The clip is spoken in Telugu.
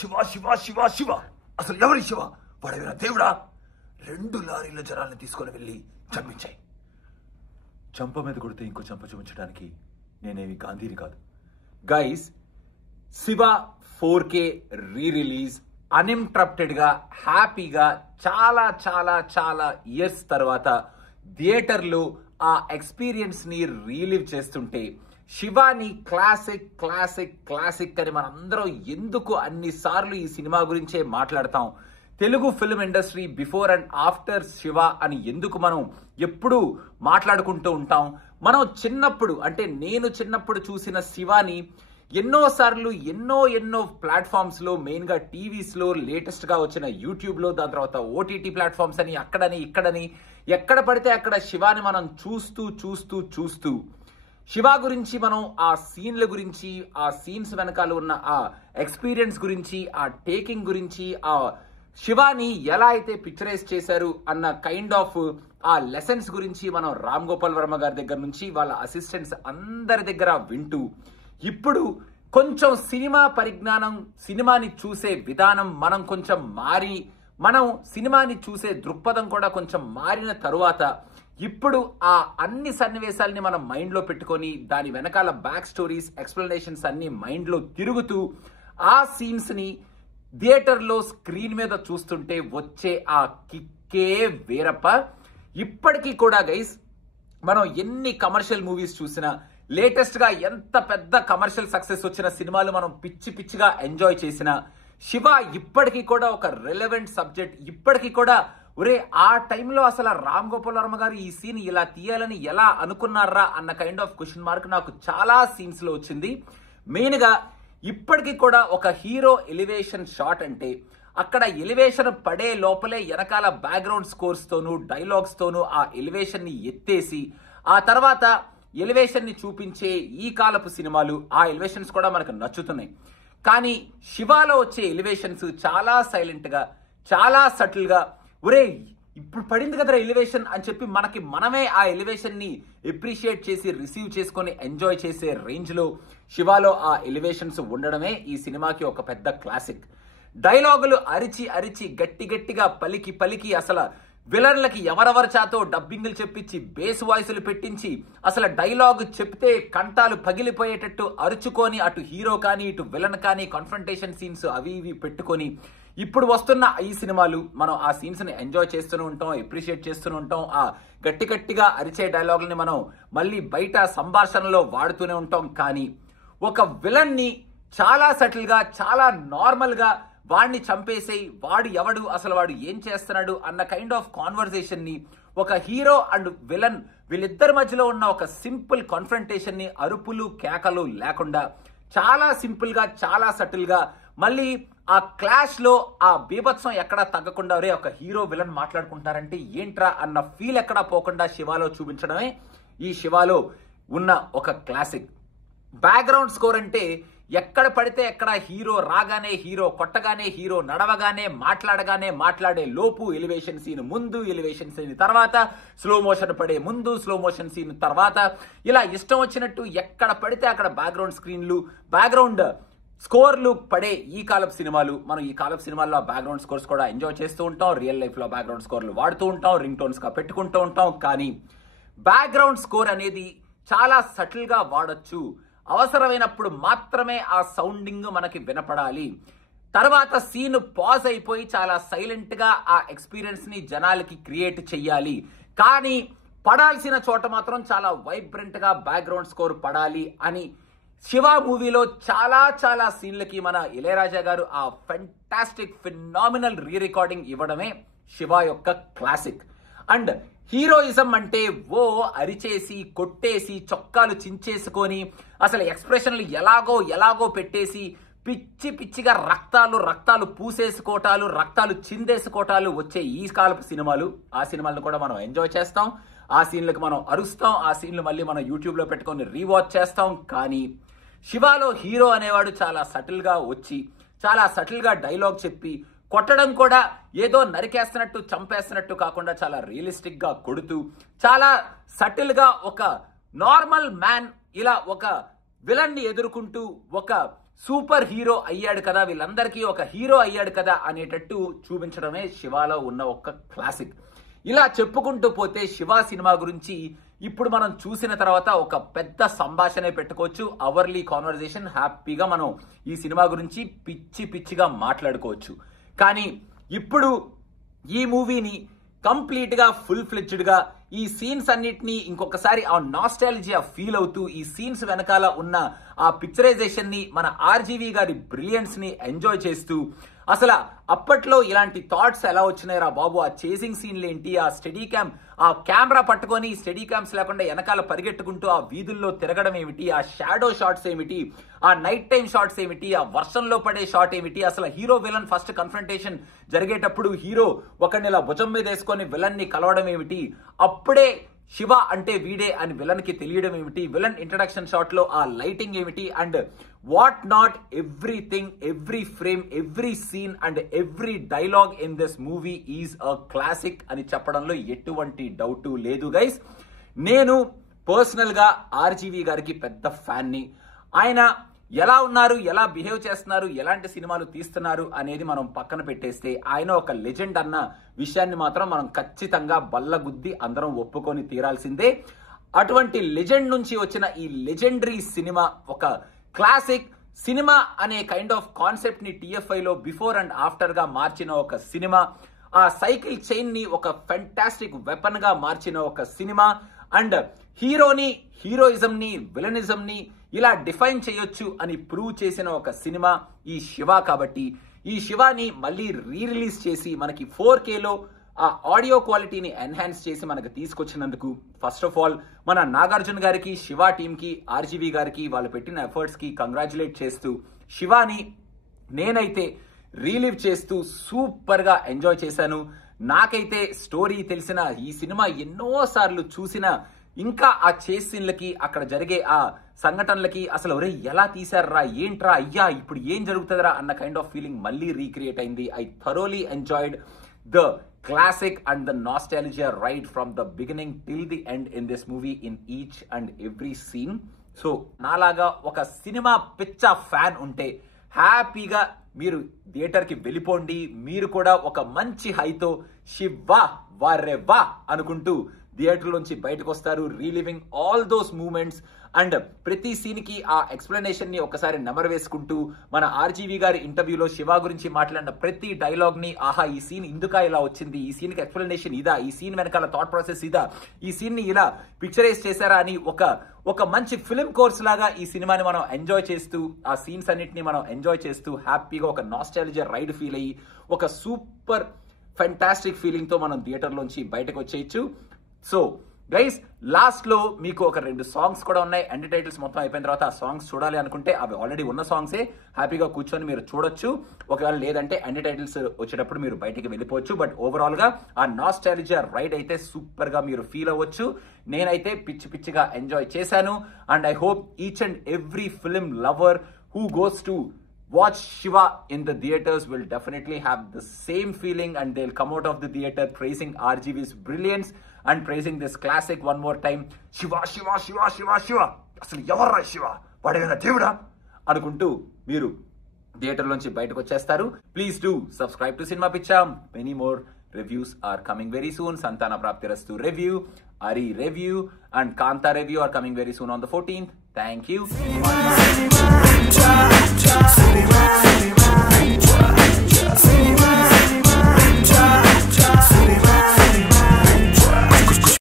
శివ శివ శివ శివ. అసలు ఎవరి శివ? వాడేమైనా దేవుడా? 2 లారీల జనాల్ని తీసుకొని వెళ్ళి చంపించాయి. చంప మీద కొడితే ఇంకో చంప చూపించడానికి నేనేమి గాంధీని కాదు. గైస్, శివ 4K రీ-రిలీజ్ అన్ఇంటరప్టెడ్ గా హ్యాపీగా చాలా చాలా చాలా ఇయర్స్ తర్వాత థియేటర్లో ఆ ఎక్స్పీరియన్స్ ని రీలివ్ చేస్తుంటే శివాని క్లాసిక్ క్లాసిక్ క్లాసిక్ అని మనందరం ఎందుకు అన్నిసార్లు ఈ సినిమా గురించే మాట్లాడతాం? Telugu film industry before and after Shiva అని ఎందుకు మనం ఎప్పుడు మాట్లాడుకుంటూ ఉంటాం? మనం చిన్నప్పుడు, అంటే నేను చిన్నప్పుడు చూసిన శివాని ఎన్నోసార్లు ఎన్నో ప్లాట్ఫామ్స్ లో, మెయిన్ గా టీవీస్ లో, లేటెస్ట్ గా వచ్చిన యూట్యూబ్ లో, దాని తర్వాత ఓటీటీ ప్లాట్ఫామ్స్ అని అక్కడని ఇక్కడని ఎక్కడ పడితే అక్కడ శివాని మనం చూస్తూ శివ గురించి మనం ఆ సీన్ల గురించి, ఆ సీన్స్ వెనకాల ఉన్న ఆ ఎక్స్పీరియన్స్ గురించి, ఆ టేకింగ్ గురించి, ఆ శివాని ఎలా అయితే పిక్చరైజ్ చేశారు అన్న కైండ్ ఆఫ్ ఆ లెసన్స్ గురించి మనం రామ్ గోపాల్ వర్మ గారి దగ్గర నుంచి వాళ్ళ అసిస్టెంట్స్ అందరి దగ్గర వింటూ, ఇప్పుడు కొంచెం సినిమా పరిజ్ఞానం, సినిమాని చూసే విధానం మనం కొంచెం మారి, మనం సినిమాని చూసే దృక్పథం కూడా కొంచెం మారిన తరువాత ఇప్పుడు ఆ అన్ని సన్నివేశాలని మనం మైండ్ లో పెట్టుకొని దాని వెనకాల బ్యాక్ స్టోరీస్, ఎక్స్ప్లెనేషన్స్ అన్ని మైండ్ లో తిరుగుతూ ఆ సీన్స్ ని థియేటర్ లో స్క్రీన్ మీద చూస్తుంటే వచ్చే ఆ కిక్కే వేరప్ప. ఇప్పటికీ కూడా గైస్, మనం ఎన్ని కమర్షియల్ మూవీస్ చూసినా, లేటెస్ట్ గా ఎంత పెద్ద కమర్షియల్ సక్సెస్ వచ్చిన సినిమాలు మనం పిచ్చిగా ఎంజాయ్ చేసిన, శివ ఇప్పటికీ కూడా ఒక రిలవెంట్ సబ్జెక్ట్. ఇప్పటికీ కూడా ఒరే, ఆ టైంలో అసలు రామ్ గోపాల్ వర్మ గారు ఈ సీన్ ఇలా తీయాలని ఎలా అనుకున్నారా అన్న కైండ్ ఆఫ్ క్వశ్చన్ మార్క్ నాకు చాలా సీన్స్ లో వచ్చింది. మెయిన్ గా ఇప్పటికీ కూడా ఒక హీరో ఎలివేషన్ షాట్ అంటే అక్కడ ఎలివేషన్ పడే లోపలే వెనకాల బ్యాక్గ్రౌండ్ స్కోర్స్ తోనూ డైలాగ్స్ తోనూ ఆ ఎలివేషన్ ని ఎత్తేసి ఆ తర్వాత ఎలివేషన్ ని చూపించే ఈ కాలపు సినిమాలు, ఆ ఎలివేషన్స్ కూడా మనకు నచ్చుతున్నాయి. కానీ శివాలో వచ్చే ఎలివేషన్స్ చాలా సైలెంట్ గా, చాలా సటిల్ గా, ఒరే ఇప్పుడు పడింది కదరా ఎలివేషన్ అని చెప్పి మనమే ఆ ఎలివేషన్ ని ఎప్రిషియేట్ చేసి రిసీవ్ చేసుకొని ఎంజాయ్ చేసే రేంజ్ లో శివాలో ఆ ఎలివేషన్స్ ఉండడమే ఈ సినిమాకి ఒక పెద్ద క్లాసిక్. డైలాగులు అరిచి గట్టిగా పలికి అసలు విలన్లకి ఎవరెవరి చేతో డబ్బింగ్లు చెప్పించి బేస్ వాయిస్లు పెట్టించి అసలు డైలాగ్ చెప్తే కంటాలు పగిలిపోయేటట్టు అరుచుకొని అటు హీరో కానీ ఇటు విలన్ కానీ కాన్ఫ్రంటేషన్ సీన్స్ అవి ఇవి పెట్టుకొని ఇప్పుడు వస్తున్న ఈ సినిమాలు మనం ఆ సీన్స్ ని ఎంజాయ్ చేస్తూనే ఉంటాం, ఎప్రిషియేట్ చేస్తూనే ఉంటాం. ఆ గట్టిగా అరిచే డైలాగులని మనం మళ్ళీ బయట సంభాషణలో వాడుతూనే ఉంటాం. కానీ ఒక విలన్ ని చాలా సటిల్ గా, చాలా నార్మల్ గా వాడిని చంపేసేయి, వాడు ఎవడు, అసలు వాడు ఏం చేస్తున్నాడు అన్న కైండ్ ఆఫ్ కాన్వర్సేషన్ ని, ఒక హీరో అండ్ విలన్ వీళ్ళిద్దరి మధ్యలో ఉన్న ఒక సింపుల్ కాన్ఫ్రంటేషన్ ని అరుపులు కేకలు లేకుండా చాలా సింపుల్ గా, చాలా సటిల్ గా, మళ్ళీ ఆ క్లాష్ లో ఆ బీభత్సం ఎక్కడా తగ్గకుండా ఒరే ఒక హీరో విలన్ మాట్లాడుకుంటారంటే ఏంట్రా అన్న ఫీల్ ఎక్కడా పోకుండా శివాలో చూపించడమే ఈ శివాలో ఉన్న ఒక క్లాసిక్. బ్యాక్గ్రౌండ్ స్కోర్ అంటే ఎక్కడ పడితే ఎక్కడ హీరో రాగానే, హీరో కొట్టగానే, హీరో నడవగానే, మాట్లాడగానే, మాట్లాడే లోపు ఎలివేషన్ సీన్ ముందు, ఎలివేషన్ సీన్ తర్వాత, స్లో మోషన్ పడే ముందు, స్లో మోషన్ సీన్ తర్వాత, ఇలా ఇష్టం వచ్చినట్టు ఎక్కడ పడితే అక్కడ బ్యాక్గ్రౌండ్ స్క్రీన్లు, బ్యాక్గ్రౌండ్ స్కోర్లు పడే ఈ కాలపు సినిమాలు. మనం ఈ కాలపు సినిమాల్లో బ్యాక్గ్రౌండ్ స్కోర్స్ కూడా ఎంజాయ్ చేస్తూ ఉంటాం, రియల్ లైఫ్ లో బ్యాక్గ్రౌండ్ స్కోర్లు వాడుతూ ఉంటాం, రింగ్ టోన్స్ గా పెట్టుకుంటూ ఉంటాం. కానీ బ్యాక్గ్రౌండ్ స్కోర్ అనేది చాలా సటిల్ గా వాడొచ్చు, అవసరమైనప్పుడు మాత్రమే ఆ సౌండింగ్ మనకి వినపడాలి. తర్వాత సీన్ పాజ్ అయిపోయి చాలా సైలెంట్ గా ఆ ఎక్స్పీరియన్స్ ని జనాలకి క్రియేట్ చెయ్యాలి. కానీ పడాల్సిన చోట మాత్రం చాలా వైబ్రెంట్ గా బ్యాక్గ్రౌండ్ స్కోర్ పడాలి అని శివ మూవీలో చాలా సీన్లకి మన ఇళయరాజా గారు ఆ ఫెంటాస్టిక్ ఫినామినల్ రీ రికార్డింగ్ ఇవ్వడమే శివ యొక్క క్లాసిక్. అండ్ హీరోయిజం అంటే ఓ అరిచేసి, కొట్టేసి, చొక్కాలు చించేసుకొని, అసలు ఎక్స్ప్రెషన్లు ఎలాగో పెట్టేసి పిచ్చిగా రక్తాలు పూసేసుకోవటాలు, రక్తాలు చిందేసుకోవటాలు వచ్చే ఈ కాలపు సినిమాలు. ఆ సినిమాలను కూడా మనం ఎంజాయ్ చేస్తాం, ఆ సీన్లకు మనం అరుస్తాం, ఆ సీన్లు మళ్ళీ మనం యూట్యూబ్ లో పెట్టుకొని రీవాచ్ చేస్తాం. కానీ శివాలో హీరో అనేవాడు చాలా సటిల్ గా వచ్చి, చాలా సటిల్ గా డైలాగ్ చెప్పి, కొట్టడం కూడా ఏదో నరికేస్తున్నట్టు చంపేస్తున్నట్టు కాకుండా చాలా రియలిస్టిక్ గా కొడుతూ, చాలా సటిల్ గా ఒక నార్మల్ మ్యాన్ ఇలా ఒక విలన్ ని ఎదుర్కొంటూ, ఒక సూపర్ హీరో అయ్యాడు కదా, వీళ్ళందరికీ ఒక హీరో అయ్యాడు కదా అనేటట్టు చూపించడమే శివాలో ఉన్న ఒక క్లాసిక్. ఇలా చెప్పుకుంటూ పోతే శివ సినిమా గురించి ఇప్పుడు మనం చూసిన తర్వాత ఒక పెద్ద సంభాషణ పెట్టుకోవచ్చు, అవర్లీ కాన్వర్జేషన్. హ్యాపీగా మనం ఈ సినిమా గురించి పిచ్చిగా మాట్లాడుకోవచ్చు. కానీ ఇప్పుడు ఈ మూవీని కంప్లీట్ గా ఫుల్ ఫ్లెడ్జ్డ్ గా ఈ సీన్స్ అన్నిటినీ ఇంకొకసారి ఆ నాస్టాలజియా ఫీల్ అవుతూ ఈ సీన్స్ వెనకాల ఉన్న ఆ పిక్చరైజేషన్ ని, మన ఆర్జీవి గారి బ్రిలియన్స్ ని ఎంజాయ్ చేస్తూ, అసలు అప్పట్లో ఇలాంటి థాట్స్ ఎలా వచ్చినాయిరా బాబు, ఆ చేసింగ్ సీన్లు ఏంటి, ఆ స్టడీ క్యామ్, ఆ కెమెరా పట్టుకొని స్టడీ క్యామ్స్ లేకుండా వెనకాల పరిగెట్టుకుంటూ ఆ వీధుల్లో తిరగడం ఏమిటి, ఆ షాడో షాట్స్ ఏమిటి, ఆ నైట్ టైం షాట్స్ ఏమిటి, ఆ వర్షంలో పడే షాట్ ఏమిటి, అసలు హీరో విలన్ ఫస్ట్ కన్ఫ్రంటేషన్ జరిగేటప్పుడు హీరో ఒకరిని ఇలా భుజం మీద వేసుకొని విలన్ ని కలవడం ఏమిటి, అప్పుడే శివ అంటే వీడే అని విలన్ కి తెలియడం ఏమిటి, విలన్ ఇంట్రడక్షన్ షాట్ లో ఆ లైటింగ్ ఏమిటి, and what not, everything, every frame, every scene and every dialogue in this movie is a classic అని చెప్పడంలో ఎటువంటి డౌట్ లేదు గైస్. నేను పర్సనల్ గా ఆర్జీవి గారికి పెద్ద ఫ్యాన్ ని. ఆయన ఎలా ఉన్నారు, ఎలా బిహేవ్ చేస్తున్నారు, ఎలాంటి సినిమాలు తీస్తున్నారు అనేది మనం పక్కన పెట్టేస్తే ఆయన ఒక లెజెండ్ అన్న విషయాన్ని మాత్రం మనం ఖచ్చితంగా బల్లగుద్ది అందరం ఒప్పుకొని తీరాల్సిందే. అటువంటి లెజెండ్ నుంచి వచ్చిన ఈ లెజెండరీ సినిమా ఒక క్లాసిక్ సినిమా అనే కైండ్ ఆఫ్ కాన్సెప్ట్ ని టీఎఫ్ఐ లో బిఫోర్ అండ్ ఆఫ్టర్ గా మార్చిన ఒక సినిమా, ఆ సైకిల్ చైన్ ని ఒక ఫెంటాస్టిక్ వెపన్ గా మార్చిన ఒక సినిమా, అండ్ హీరోని, హీరోయిజం ని, విలనిజం ని ఇలా డిఫైన్ చేయొచ్చు అని ప్రూవ్ చేసిన ఒక సినిమా ఈ శివ. కాబట్టి ఈ శివాని మళ్ళీ రిలీజ్ చేసి మనకి 4K లో ఆ ఆడియో క్వాలిటీని ఎన్హాన్స్ చేసి మనకు తీసుకొచ్చినందుకు ఫస్ట్ ఆఫ్ ఆల్ మన నాగార్జున గారికి, శివ టీమ్ కి, ఆర్జీవి గారికి వాళ్ళు పెట్టిన ఎఫర్ట్స్ కి కంగ్రాచులేట్ చేస్తూ, శివాని నేనైతే రీలివ్ చేస్తూ సూపర్ గా ఎంజాయ్ చేశాను. నాకైతే స్టోరీ తెలిసిన, ఈ సినిమా ఎన్నో సార్లు చూసిన, ఇంకా ఆ చేస్ సీన్లకి, అక్కడ జరిగే ఆ సంఘటనలకి అసలు ఒరే ఎలా తీశారా, ఏంట్రా, అయ్యా ఇప్పుడు ఏం జరుగుతుందిరా అన్న కైండ్ ఆఫ్ ఫీలింగ్ మళ్ళీ రీక్రియేట్ అయింది. I thoroughly enjoyed the classic and the nostalgia right from the beginning till the end in this movie in each and every scene. So నాలాగా ఒక సినిమా పిచ్చ ఫ్యాన్ ఉంటే హ్యాపీగా మీరు థియేటర్ కి వెళ్ళిపోండి. మీరు కూడా ఒక మంచి హైతో శివా వారెవ్వా అనుకుంటూ థియేటర్ నుంచి బయటకు వస్తారు, reliving all those moments and ప్రతి సీన్ కి ఆ ఎక్స్ప్లెనేషన్ ని ఒకసారి నెమరు వేసుకుంటూ, మన ఆర్జీవి గారి ఇంటర్వ్యూలో శివ గురించి మాట్లాడిన ప్రతి డైలాగ్ ని, ఆహా ఈ సీన్ ఇందుకా ఇలా వచ్చింది, ఈ సీన్ కి ఎక్స్ప్లెనేషన్ ఇదా, ఈ సీన్ వెనకాల థాట్ ప్రాసెస్ ఇదా, ఈ సీన్ ని ఇలా పిక్చరైజ్ చేశారా అని ఒక మంచి ఫిల్మ్ కోర్స్ లాగా ఈ సినిమాని మనం ఎంజాయ్ చేస్తూ, ఆ సీన్స్ అన్నిటిని మనం ఎంజాయ్ చేస్తూ హ్యాపీగా ఒక నాస్టాలజియా రైడ్ ఫీల్ అయ్యి ఒక సూపర్ ఫెంటాస్టిక్ ఫీలింగ్ తో మనం థియేటర్ లోంచి బయటకు వచ్చేయచ్చు. సో గైస్, లాస్ట్ లో మీకు ఒక 2 సాంగ్స్ కూడా ఉన్నాయి. ఎండ్ టైటిల్స్ మొత్తం అయిపోయిన తర్వాత ఆ సాంగ్స్ చూడాలి అనుకుంటే అవి ఆల్రెడీ ఉన్న సాంగ్సే, హ్యాపీగా కూర్చొని మీరు చూడొచ్చు. ఒకవేళ లేదంటే ఎండ్ టైటిల్స్ వచ్చేటప్పుడు మీరు బయటికి వెళ్ళిపోవచ్చు. బట్ ఓవరాల్ గా ఆ నాస్టాలజియా రైడ్ అయితే సూపర్ గా మీరు ఫీల్ అవ్వచ్చు. నేనైతే పిచ్చిగా ఎంజాయ్ చేశాను. And I hope each and every film lover who goes to watch Shiva in the theaters will definitely have the same feeling, and they'll come out of the theater praising RGV's brilliance and praising this classic one more time. Shiva Shiva Shiva Shiva Shiva, అసలు ఎవర్రా శివ, వాడేమైనా దేవుడా అనుకుంటూ మీరు థియేటర్ నుంచి బయటకు వచ్చేస్తారు. Please do subscribe to cinema Pichcha. Many more reviews are coming very soon. Santana Praptirastu review, Ari review and Kanta review are coming very soon on the 14th. Thank you.